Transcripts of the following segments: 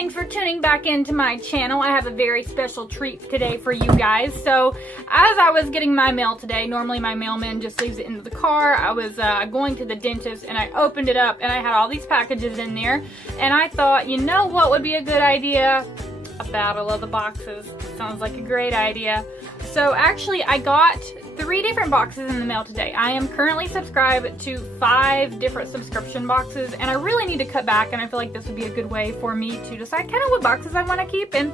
thanks for tuning back into my channel. I have a very special treat today for you guys. So as I was getting my mail today, normally my mailman just leaves it in the car. I was going to the dentist and I opened it up and I had all these packages in there. And I thought, you know what would be a good idea? A battle of the boxes. Sounds like a great idea. So actually I got 3 different boxes in the mail today. I am currently subscribed to 5 different subscription boxes and I really need to cut back, and I feel like this would be a good way for me to decide kind of what boxes I want to keep, and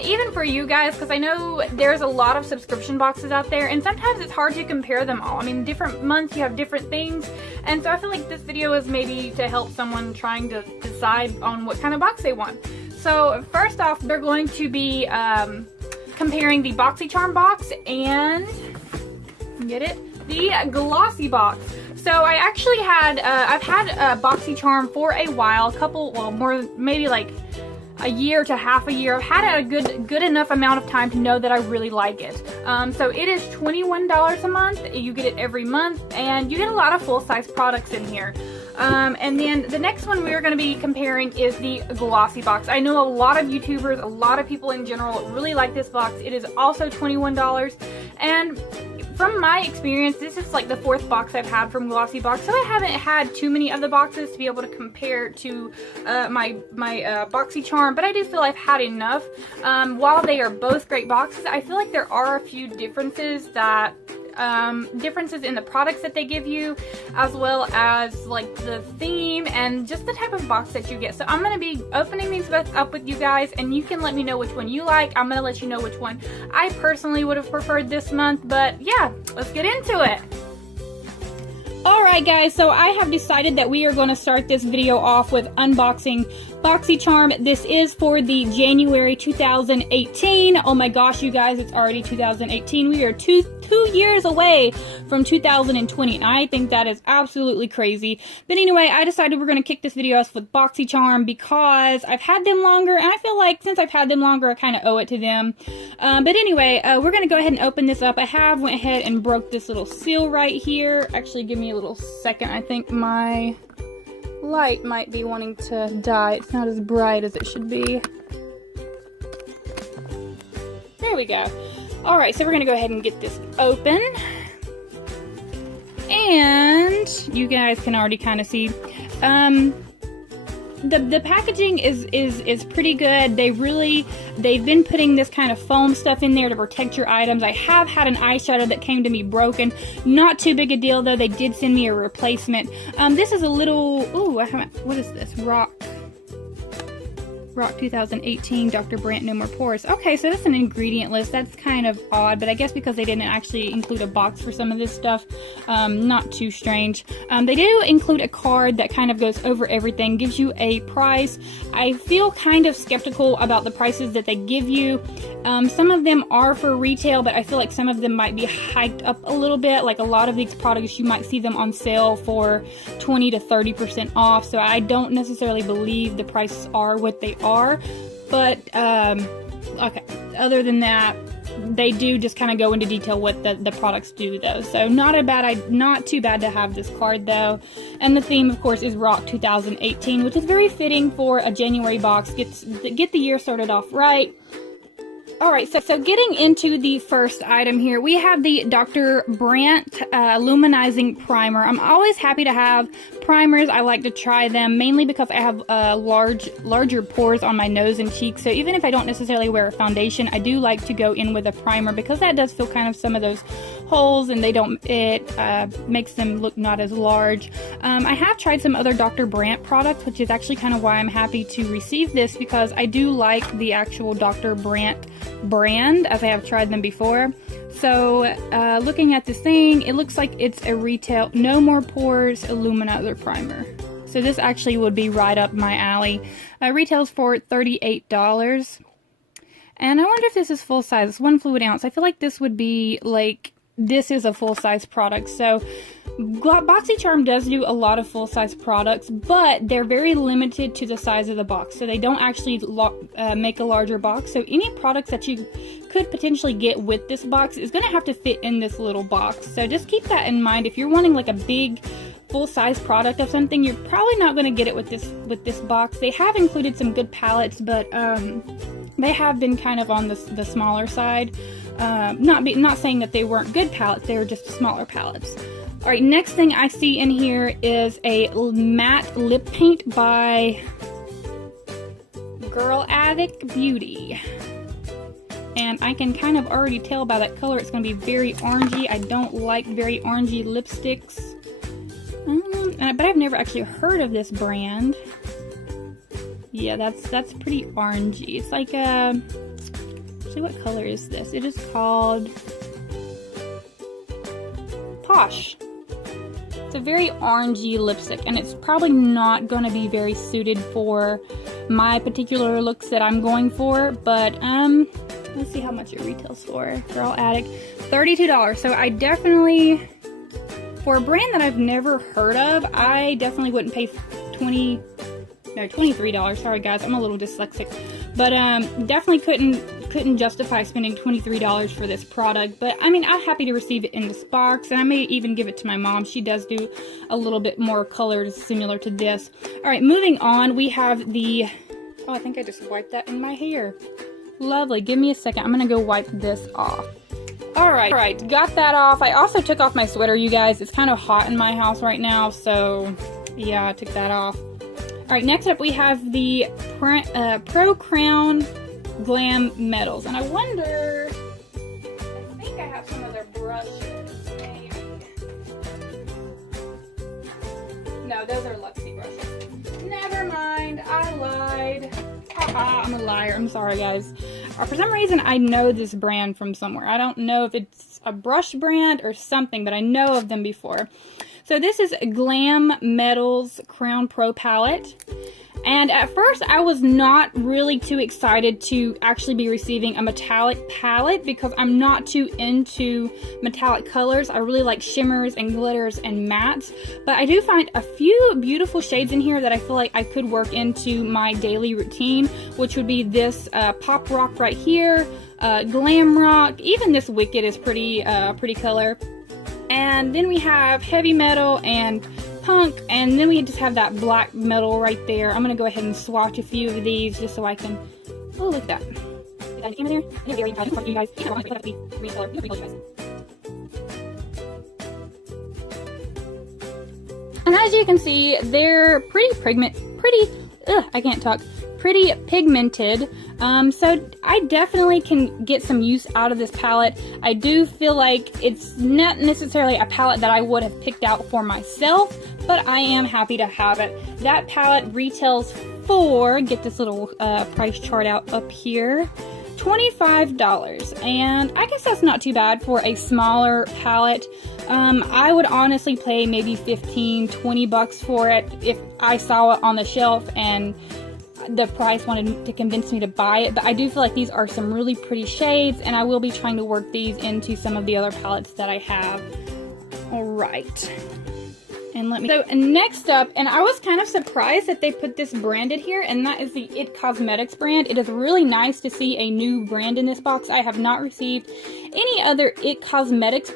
even for you guys, because I know there's a lot of subscription boxes out there and sometimes it's hard to compare them all. I mean, different months you have different things, and so I feel like this video is maybe to help someone trying to decide on what kind of box they want. So first off, they're going to be comparing the Boxy Charm box and get it? The Glossy Box. So I actually had, I've had a Boxy Charm for a while, maybe like a year to half a year. I've had a good enough amount of time to know that I really like it. So it is $21 a month. You get it every month and you get a lot of full-size products in here. And then the next one we're going to be comparing is the Glossy Box. I know a lot of YouTubers, a lot of people in general really like this box. It is also $21, and from my experience, this is like the 4th box I've had from Glossy Box, so I haven't had too many of the boxes to be able to compare to my Boxy Charm, but I do feel I've had enough. While they are both great boxes, I feel like there are a few differences that differences in the products that they give you, as well as like the theme and just the type of box that you get. So I'm going to be opening these both up with you guys, and you can let me know which one you like. I'm going to let you know which one I personally would have preferred this month, but yeah, let's get into it. Alright guys, so I have decided that we are going to start this video off with unboxing Boxy Charm. This is for the January 2018. Oh my gosh, you guys, it's already 2018. We are two years away from 2020. I think that is absolutely crazy. But anyway, I decided we're going to kick this video off with Boxy Charm because I've had them longer, and I feel like since I've had them longer, I kind of owe it to them. But anyway, we're going to go ahead and open this up. I went ahead and broke this little seal right here. Actually, give me a little second. I think my light might be wanting to die. It's not as bright as it should be. There we go. Alright, so we're going to go ahead and get this open. And you guys can already kind of see the packaging is pretty good. They've been putting this kind of foam stuff in there to protect your items. I have had an eyeshadow that came to me broken. Not too big a deal though. They did send me a replacement. This is a little, what is this? Rock 2018 Dr. Brandt No More Pores. Okay, so that's an ingredient list. That's kind of odd, but I guess because they didn't actually include a box for some of this stuff, not too strange. They do include a card that kind of goes over everything, gives you a price. I feel kind of skeptical about the prices that they give you. Some of them are for retail, but I feel like some of them might be hiked up a little bit. Like a lot of these products, you might see them on sale for 20 to 30% off, so I don't necessarily believe the prices are what they are. But okay, other than that, they do just kind of go into detail what the products do though, so not too bad to have this card though. And the theme of course is Rock 2018, which is very fitting for a January box. Get the year started off right. Alright, so getting into the first item here, we have the Dr. Brandt Luminizing Primer. I'm always happy to have primers. I like to try them, mainly because I have larger pores on my nose and cheeks. So even if I don't necessarily wear a foundation, I do like to go in with a primer because that does fill kind of some of those holes, and it makes them look not as large. I have tried some other Dr. Brandt products, which is actually kind of why I'm happy to receive this, because I do like the actual Dr. Brandt brand, as I have tried them before. So looking at this thing, it looks like it's a retail No More Pores Illuminizer Primer. So this actually would be right up my alley. Retails for $38. And I wonder if this is full size. It's 1 fluid ounce. I feel like this would be like, this is a full size product. So Boxy Charm does do a lot of full-size products, but they're very limited to the size of the box, so they don't actually make a larger box. So any products that you could potentially get with this box is going to have to fit in this little box. So just keep that in mind. If you're wanting like a big full-size product of something, you're probably not going to get it with this box. They have included some good palettes, but they have been kind of on the smaller side. Not saying that they weren't good palettes, they were just smaller palettes. Alright, next thing I see in here is a matte lip paint by Girl Addict Beauty. And I can kind of already tell by that color it's going to be very orangey. I don't like very orangey lipsticks. But I've never actually heard of this brand. Yeah, that's pretty orangey. It's like actually, what color is this? It is called Posh. It's a very orangey lipstick, and it's probably not going to be very suited for my particular looks that I'm going for, but let's see how much it retails for. Girl Addict, $32. So I definitely, for a brand that I've never heard of, I definitely wouldn't pay $23. Sorry guys, I'm a little dyslexic, but definitely couldn't justify spending $23 for this product. But I mean, I'm happy to receive it in this box, and I may even give it to my mom. She does do a little bit more colors similar to this. All right, moving on, we have the, oh, I think I just wiped that in my hair. Lovely. Give me a second. I'm gonna go wipe this off. All right, got that off. I also took off my sweater, you guys. It's kind of hot in my house right now, so yeah, I took that off. All right, next up we have the Pro Crown Glam Metals, and I wonder, I think I have some of their brushes, maybe. No, those are Luxy brushes. Never mind, I lied. Haha, I'm a liar. I'm sorry, guys. For some reason, I know this brand from somewhere. I don't know if it's a brush brand or something, but I know of them before. So this is Glam Metals Crown Pro Palette. And at first I was not really too excited to actually be receiving a metallic palette because I'm not too into metallic colors. I really like shimmers and glitters and mattes. But I do find a few beautiful shades in here that I feel like I could work into my daily routine, which would be this Pop Rock right here, Glam Rock, even this Wicked is pretty color. And then we have Heavy Metal and Punk, and then we just have that Black Metal right there. I'm going to go ahead and swatch a few of these just so I can, oh, look at that. Get that in there. And very proud of you guys. You have to be recolor. You guys. And as you can see, they're pretty pigmented. So I definitely can get some use out of this palette. I do feel like it's not necessarily a palette that I would have picked out for myself, but I am happy to have it. That palette retails for, get this little price chart out up here, $25, and I guess that's not too bad for a smaller palette. I would honestly pay maybe $15-20 for it if I saw it on the shelf and the price wanted to convince me to buy it. But I do feel like these are some really pretty shades, and I will be trying to work these into some of the other palettes that I have. All right. And so next up, and I was kind of surprised that they put this branded here, and that is the It Cosmetics brand. It is really nice to see a new brand in this box. I have not received any other It Cosmetics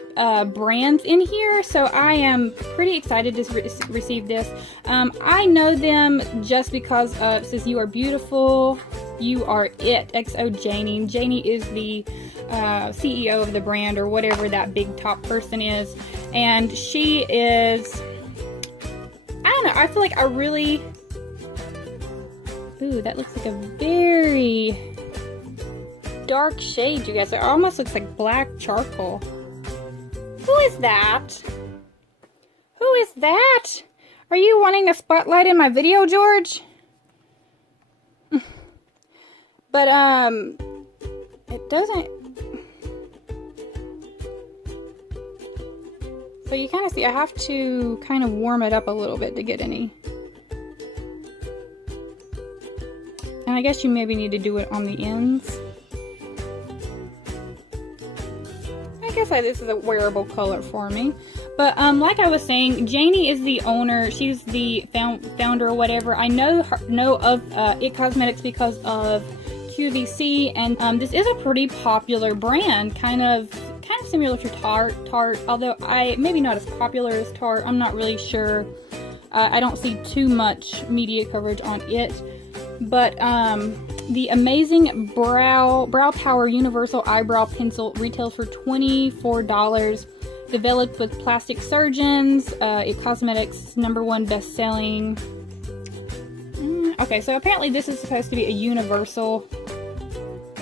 brands in here, so I am pretty excited to receive this. I know them just because it says "You are beautiful, you are it." XO Janie. Janie is the CEO of the brand, or whatever that big top person is, and she is, I don't know, I feel like I really, ooh, that looks like a very dark shade, you guys. It almost looks like black charcoal. Who is that? Who is that? Are you wanting a spotlight in my video, George? But, it doesn't. So you kind of see, I have to kind of warm it up a little bit to get any. And I guess you maybe need to do it on the ends. I guess this is a wearable color for me. But like I was saying, Janie is the owner. She's the founder or whatever. I know of It Cosmetics because of QVC, and this is a pretty popular brand, kind of similar to Tarte, although maybe not as popular as Tarte. I'm not really sure. I don't see too much media coverage on it. But the amazing Brow Power Universal Eyebrow Pencil retails for $24. Developed with plastic surgeons. It Cosmetics #1 best-selling. Okay, so apparently this is supposed to be a universal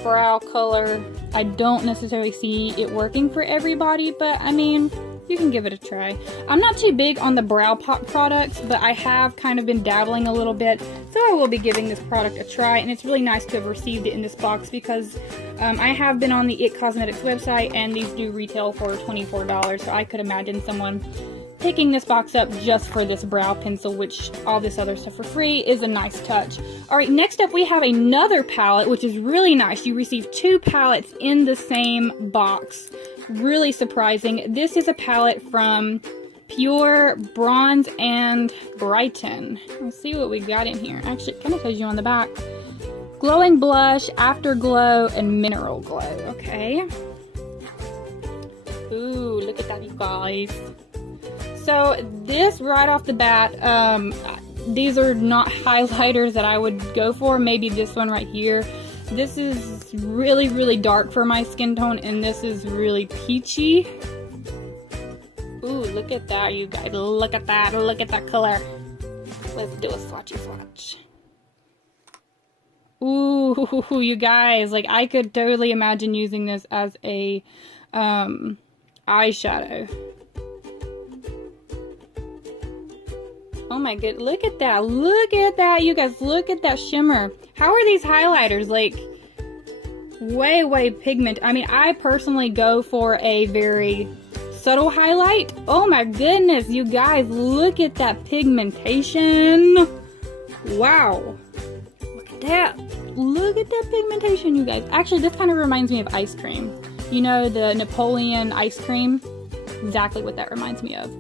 brow color. I don't necessarily see it working for everybody, but I mean, you can give it a try. I'm not too big on the brow pop products, but I have kind of been dabbling a little bit, so I will be giving this product a try, and it's really nice to have received it in this box because I have been on the It Cosmetics website, and these do retail for $24, so I could imagine someone picking this box up just for this brow pencil, which all this other stuff for free is a nice touch. Alright, next up we have another palette, which is really nice. You receive 2 palettes in the same box. Really surprising. This is a palette from Pure Bronze and Brighten. Let's see what we got in here. Actually, it kind of tells you on the back. Glowing Blush, Afterglow, and Mineral Glow. Okay. Ooh, look at that, you guys. So this right off the bat, these are not highlighters that I would go for. Maybe this one right here. This is really, really dark for my skin tone, and this is really peachy. Ooh, look at that, you guys. Look at that. Look at that color. Let's do a swatchy swatch. Ooh, you guys. Like, I could totally imagine using this as a eyeshadow. Oh my god, look at that. Look at that, you guys. Look at that shimmer. How are these highlighters, like, way, way pigment? I mean, I personally go for a very subtle highlight. Oh my goodness, you guys. Look at that pigmentation. Wow. Look at that. Look at that pigmentation, you guys. Actually, this kind of reminds me of ice cream. You know, the Napoleon ice cream? Exactly what that reminds me of.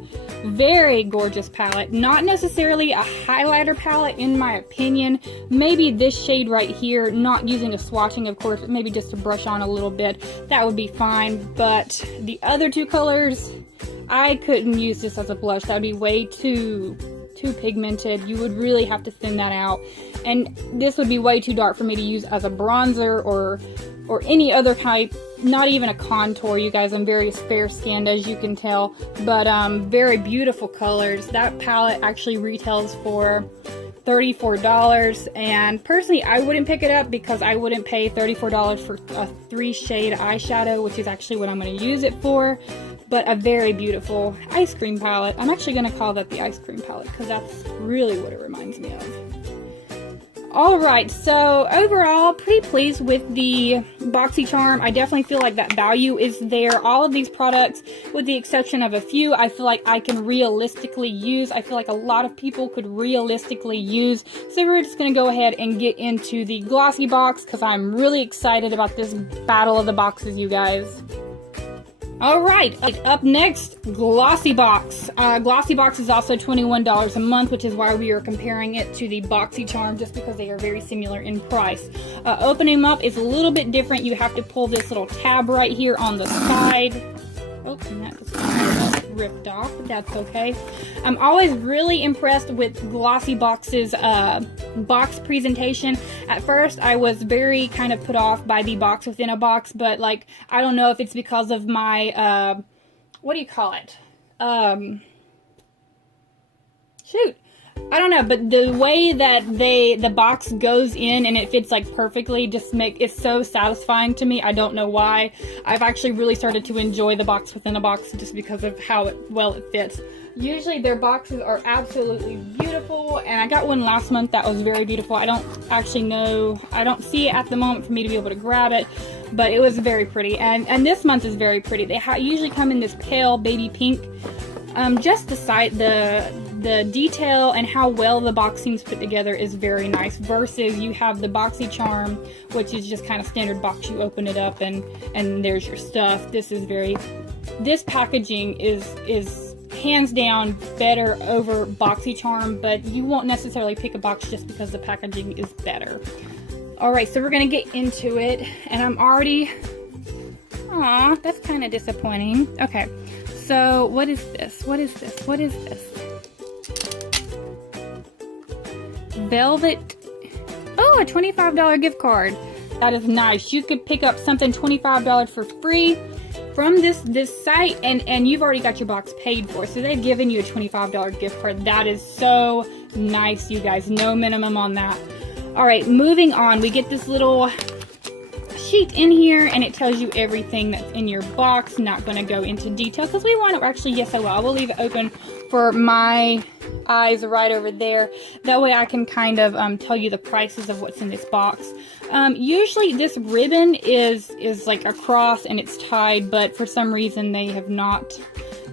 Very gorgeous palette. Not necessarily a highlighter palette in my opinion. Maybe this shade right here, not using a swatching of course, maybe just to brush on a little bit, that would be fine. But the other 2 colors, I couldn't use this as a blush. That would be way too pigmented. You would really have to thin that out. And this would be way too dark for me to use as a bronzer or any other type. Not even a contour, you guys. I'm very fair skinned, as you can tell, but very beautiful colors. That palette actually retails for $34, and personally I wouldn't pick it up because I wouldn't pay $34 for a 3-shade eyeshadow, which is actually what I'm going to use it for. But a very beautiful ice cream palette. I'm actually going to call that the ice cream palette because that's really what it reminds me of. Alright, so overall, pretty pleased with the Boxy Charm. I definitely feel like that value is there. All of these products, with the exception of a few, I feel like I can realistically use. I feel like a lot of people could realistically use. So we're just going to go ahead and get into the Glossy Box because I'm really excited about this battle of the boxes, you guys. Alright, up next, Glossy Box. Glossy Box is also $21 a month, which is why we are comparing it to the Boxy Charm, just because they are very similar in price. Opening them up is a little bit different. You have to pull this little tab right here on the side. Oh, and that just ripped off, but that's okay. I'm always really impressed with Glossy Box's box presentation. At first, I was very kind of put off by the box within a box, but like, I don't know if it's because of my, what do you call it? Shoot. I don't know, but the way that the box goes in and it fits like perfectly it's so satisfying to me. I don't know why. I've actually really started to enjoy the box within a box just because of how well it fits. Usually their boxes are absolutely beautiful, and I got one last month that was very beautiful. I don't actually know, I don't see it at the moment for me to be able to grab it, but it was very pretty, and this month is very pretty. They usually come in this pale baby pink. Just the detail and how well the box seems put together is very nice, versus you have the Boxy Charm, which is just kind of standard box. You open it up and there's your stuff. This packaging is hands down better over Boxy Charm, but you won't necessarily pick a box just because the packaging is better. Alright, so we're gonna get into it, and I'm already, aw, that's kind of disappointing. Okay, so what is this? What is this? What is this? Velvet, oh, a $25 gift card. That is nice. You could pick up something $25 for free from this site, and you've already got your box paid for, so they've given you a $25 gift card. That is so nice, you guys. No minimum on that. All right, moving on. We get this little sheet in here, and it tells you everything that's in your box. Not going to go into detail because we want to, actually, yes, I will. I will leave it open for my eyes right over there. That way I can kind of tell you the prices of what's in this box. Usually this ribbon is like a cross and it's tied, but for some reason they have not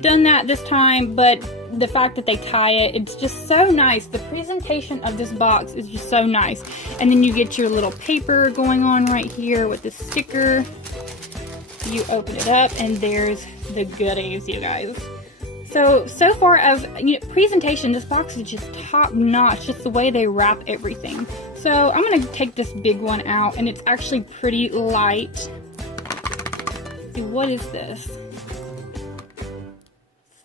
done that this time. But the fact that they tie it, it's just so nice. The presentation of this box is just so nice. And then you get your little paper going on right here with the sticker. You open it up and there's the goodies, you guys. So far as, you know, presentation, this box is just top notch, just the way they wrap everything. So I'm going to take this big one out, and it's actually pretty light. Let's see, what is this?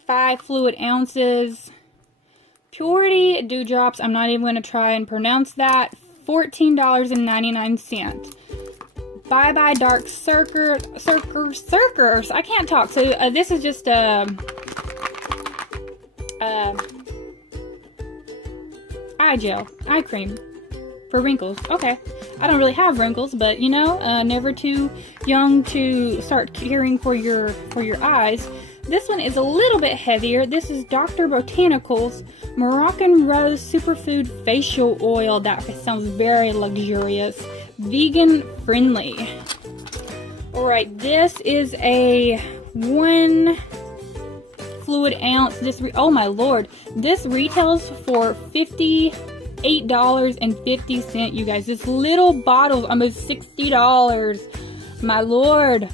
5 fluid ounces. Purity Dewdrops, I'm not even going to try and pronounce that. $14.99. Bye Bye Dark Circers. I can't talk. So this is just eye gel, eye cream for wrinkles. Okay, I don't really have wrinkles, but you know, never too young to start caring for your eyes. This one is a little bit heavier. This is Dr. Botanicals Moroccan Rose Superfood Facial Oil. That sounds very luxurious. Vegan friendly. Alright, this is a 1 fluid ounce. Oh my lord, this retails for $58.50, you guys. This little bottle is almost $60. My lord.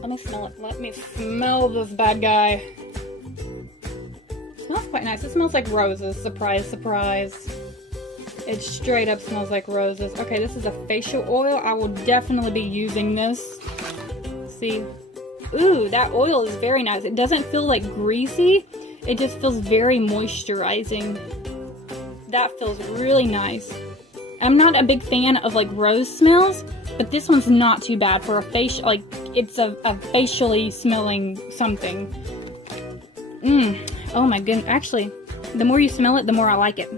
Let me smell it. Let me smell this bad guy. It smells quite nice. It smells like roses. Surprise, surprise. It straight up smells like roses. Okay, this is a facial oil. I will definitely be using this. Let's see. Ooh, that oil is very nice. It doesn't feel like greasy. It just feels very moisturizing. That feels really nice. I'm not a big fan of like rose smells, but this one's not too bad for a facial, like it's a facially smelling something. Oh my goodness. Actually, the more you smell it, the more I like it.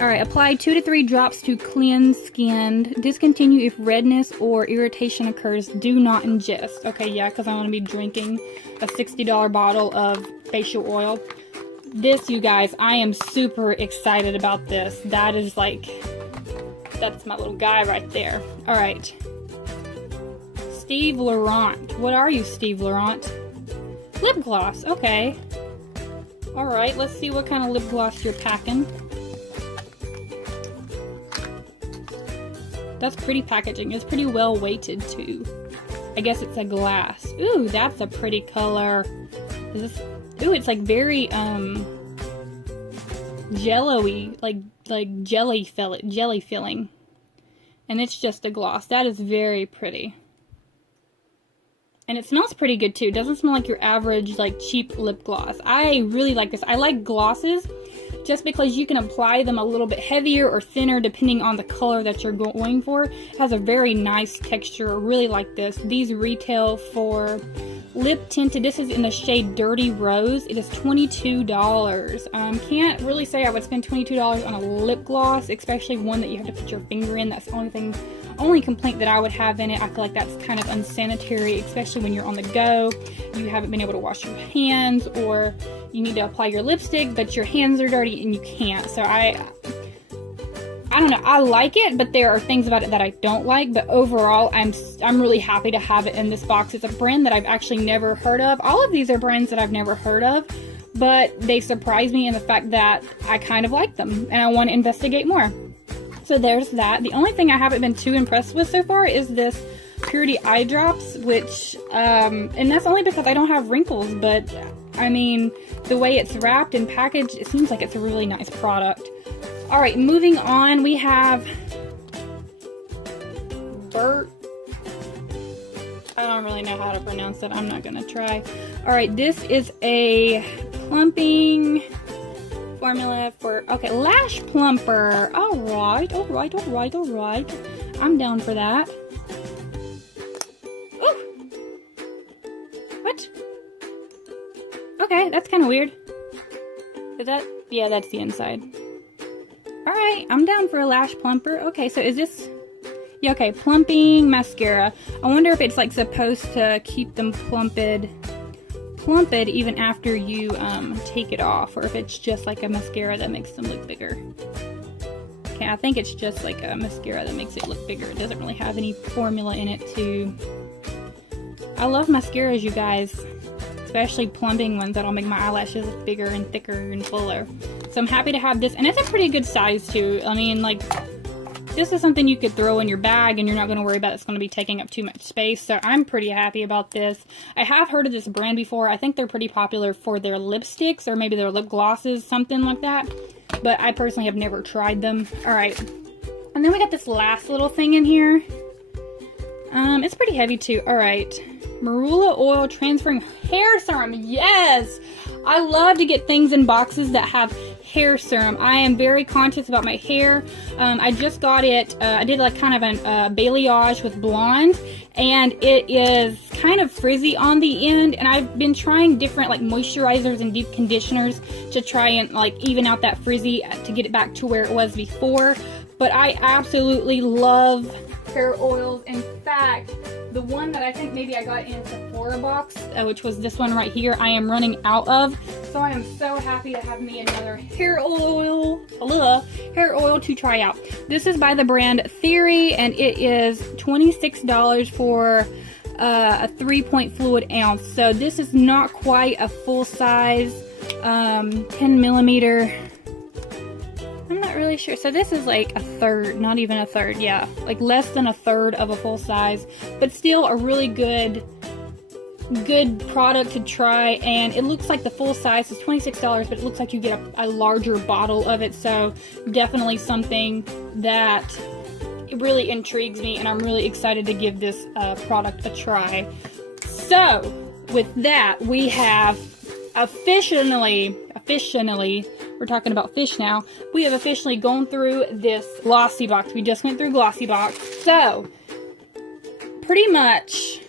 Alright, apply 2 to 3 drops to cleanse skin. Discontinue if redness or irritation occurs. Do not ingest. Okay, yeah, because I want to be drinking a $60 bottle of facial oil. This, you guys, I am super excited about this. That is like, that's my little guy right there. Alright. Steve Laurent. What are you, Steve Laurent? Lip gloss. Okay. Alright, let's see what kind of lip gloss you're packing. That's pretty packaging. It's pretty well weighted too. I guess it's a glass. Ooh, that's a pretty color. Is this? Ooh, it's like very jello-y, like jelly filling. And it's just a gloss. That is very pretty. And it smells pretty good too. It doesn't smell like your average like cheap lip gloss. I really like this. I like glosses just because you can apply them a little bit heavier or thinner depending on the color that you're going for. It has a very nice texture. I really like this. These retail for lip tinted. This is in the shade Dirty Rose. It is $22. Can't really say I would spend $22 on a lip gloss, especially one that you have to put your finger in. That's the only complaint that I would have in it. I feel like that's kind of unsanitary, especially when you're on the go. You haven't been able to wash your hands, or you need to apply your lipstick, but your hands are dirty and you can't. So I don't know. I like it, but there are things about it that I don't like. But overall, I'm really happy to have it in this box. It's a brand that I've actually never heard of. All of these are brands that I've never heard of, but they surprise me in the fact that I kind of like them and I want to investigate more. So there's that. The only thing I haven't been too impressed with so far is this Purity eye drops, which, and that's only because I don't have wrinkles, but I mean, the way it's wrapped and packaged, it seems like it's a really nice product. All right, moving on, we have Burt. I don't really know how to pronounce it. I'm not gonna try. All right, this is a plumping formula for, okay, lash plumper. All right. I'm down for that. Ooh. What? Okay, that's kind of weird. Is that, yeah, that's the inside. All right, I'm down for a lash plumper. Okay, so is this, yeah, okay, plumping mascara. I wonder if it's like supposed to keep them plumped even after you take it off, or if it's just like a mascara that makes them look bigger. Okay, I think it's just like a mascara that makes it look bigger. It doesn't really have any formula in it to... I love mascaras, you guys. Especially plumping ones that'll make my eyelashes look bigger and thicker and fuller. So I'm happy to have this, and it's a pretty good size too. I mean, like, this is something you could throw in your bag and you're not going to worry about it's going to be taking up too much space. So I'm pretty happy about this. I have heard of this brand before. I think they're pretty popular for their lipsticks or maybe their lip glosses, something like that. But I personally have never tried them. Alright. And then we got this last little thing in here. It's pretty heavy too. Alright. Marula Oil Transferring Hair Serum. Yes! I love to get things in boxes that have hair serum. I am very conscious about my hair. I just got it, I did like kind of a balayage with blonde, and it is kind of frizzy on the end, and I've been trying different like moisturizers and deep conditioners to try and like even out that frizzy to get it back to where it was before. But I absolutely love hair oils. In fact, the one that I think maybe I got in a Sephora box, which was this one right here, I am running out of. So I am so happy to have me another hair oil to try out. This is by the brand Theory, and it is $26 for a 3-point fluid ounce. So this is not quite a full size 10 millimeter. I'm not really sure. So this is like a third, not even a third, yeah. Like less than a third of a full size, but still a really good product to try. And it looks like the full size is $26, but it looks like you get a larger bottle of it. So definitely something that really intrigues me, and I'm really excited to give this product a try. So with that, we have officially, we're talking about fish now. We have officially gone through this Glossy Box. We just went through Glossy Box. So, pretty much,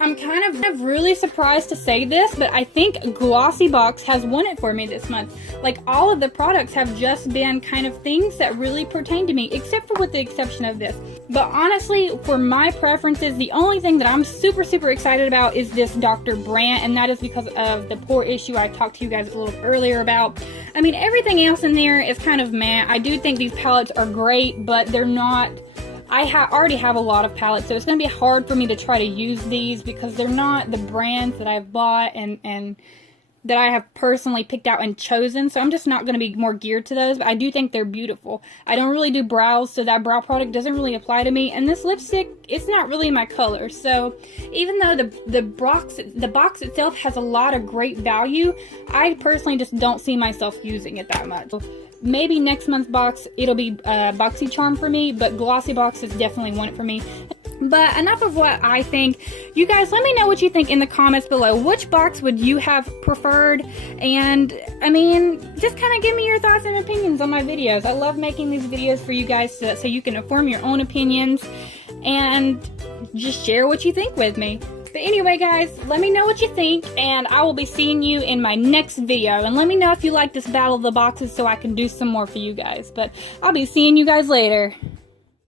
I'm kind of really surprised to say this, but I think Glossy Box has won it for me this month. Like, all of the products have just been kind of things that really pertain to me, except for with the exception of this. But honestly, for my preferences, the only thing that I'm super excited about is this Dr. Brandt, and that is because of the pore issue I talked to you guys a little earlier about. I mean, everything else in there is kind of meh. I do think these palettes are great, but they're not... I already have a lot of palettes, so it's going to be hard for me to try to use these because they're not the brands that I've bought and that I have personally picked out and chosen. So I'm just not going to be more geared to those, but I do think they're beautiful. I don't really do brows, so that brow product doesn't really apply to me. And this lipstick, it's not really my color. So even though the box itself has a lot of great value, I personally just don't see myself using it that much. Maybe next month's box, it'll be Boxy Charm for me, but Glossy Box is definitely one for me. But enough of what I think. You guys, let me know what you think in the comments below. Which box would you have preferred? And, I mean, just kind of give me your thoughts and opinions on my videos. I love making these videos for you guys so you can form your own opinions and just share what you think with me. But anyway, guys, let me know what you think, and I will be seeing you in my next video. And let me know if you like this Battle of the Boxes so I can do some more for you guys. But I'll be seeing you guys later.